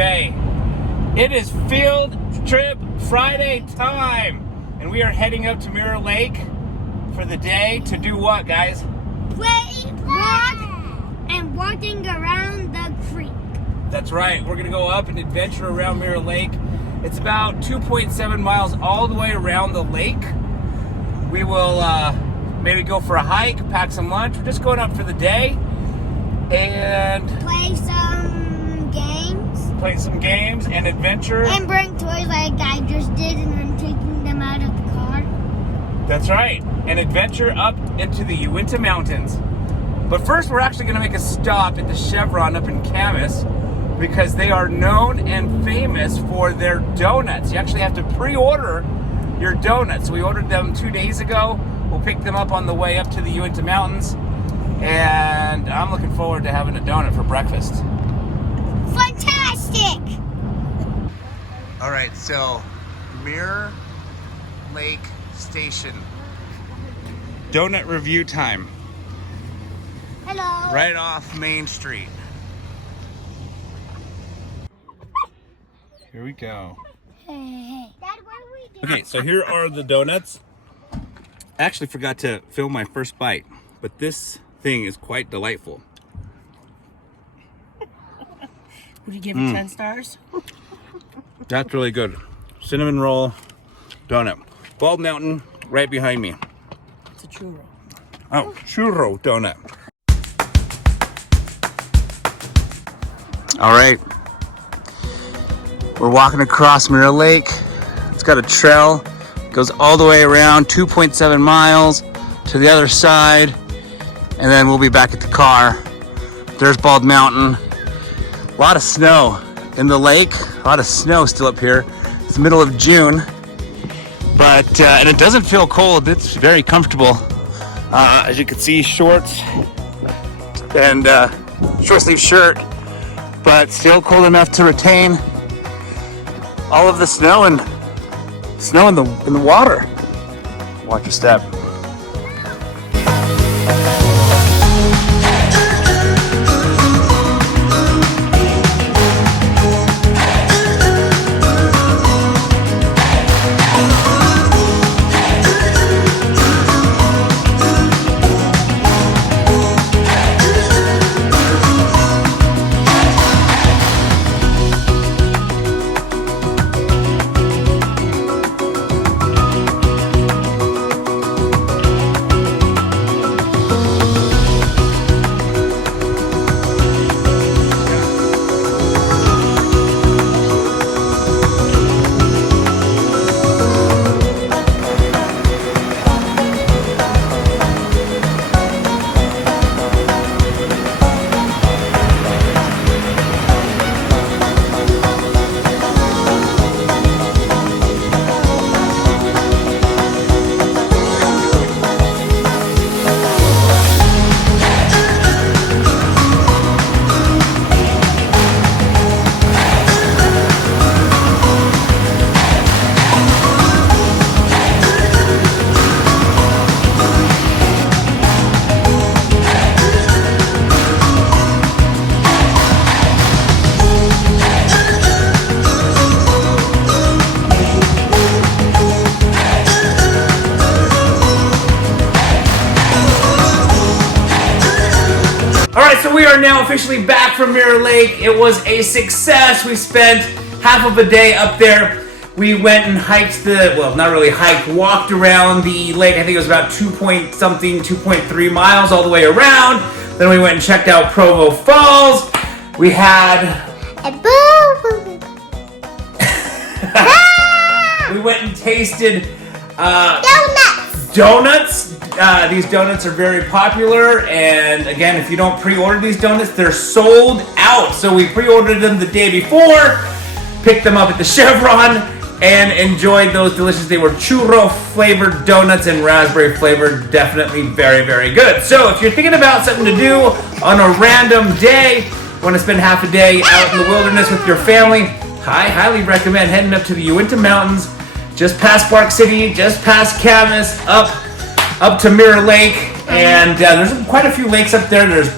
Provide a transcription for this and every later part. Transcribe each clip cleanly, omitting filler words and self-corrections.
Okay, it is field trip Friday time, and we are heading up to Mirror Lake for the day to do what, guys? Walking around the creek. That's right. We're gonna go up and adventure around Mirror Lake. It's about 2.7 miles all the way around the lake. We will maybe go for a hike, pack some lunch. We're just going up for the day and play some games and adventure. And bring toys like I just did and then taking them out of the car. That's right. And adventure up into the Uinta Mountains. But first, we're actually going to make a stop at the Chevron up in Camas because they are known and famous for their donuts. You actually have to pre-order your donuts. We ordered them 2 days ago. We'll pick them up on the way up to the Uinta Mountains. And I'm looking forward to having a donut for breakfast. Fantastic! All right, so Mirror Lake Station. Donut review time. Hello. Right off Main Street. Here we go. Hey. Dad, what are we doing? Okay, so here are the donuts. I actually forgot to film my first bite, but this thing is quite delightful. Would you give it 10 stars? That's really good. Cinnamon roll donut. Bald Mountain right behind me. It's a churro. Oh, churro donut. All right, we're walking across Mirror Lake. It's got a trail, goes all the way around 2.7 miles to the other side, and then we'll be back at the car. There's Bald Mountain. A lot of snow in the lake, a lot of snow still up here. It's the middle of June, but and it doesn't feel cold. It's very comfortable. As you can see, shorts and short sleeve shirt, but still cold enough to retain all of the snow and in the water. Watch your step. So we are now officially back from Mirror Lake. It was a success. We spent half of a day up there. We went and hiked not really hiked, walked around the lake. I think it was about 2.3 miles all the way around. Then we went and checked out Provo Falls. We had we went and tasted donuts. These donuts are very popular, and again, if you don't pre-order these donuts, they're sold out. So we pre-ordered them the day before, picked them up at the Chevron, and enjoyed those delicious. They were churro flavored donuts and raspberry flavored. Definitely very, very good. So if you're thinking about something to do on a random day, want to spend half a day out in the wilderness with your family, I highly recommend heading up to the Uinta Mountains, just past Park City, just past Camas, up to Mirror Lake, and there's quite a few lakes up there. There's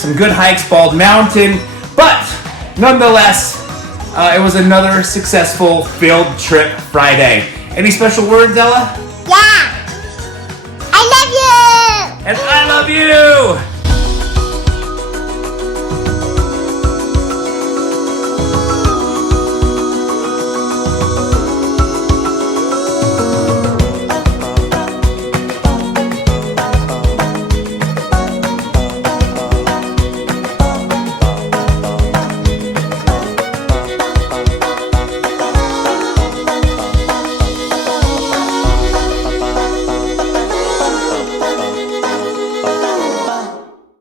some good hikes, Bald Mountain, but nonetheless, It was another successful field trip Friday. Any special words, Ella? Yeah. I love you. And I love you.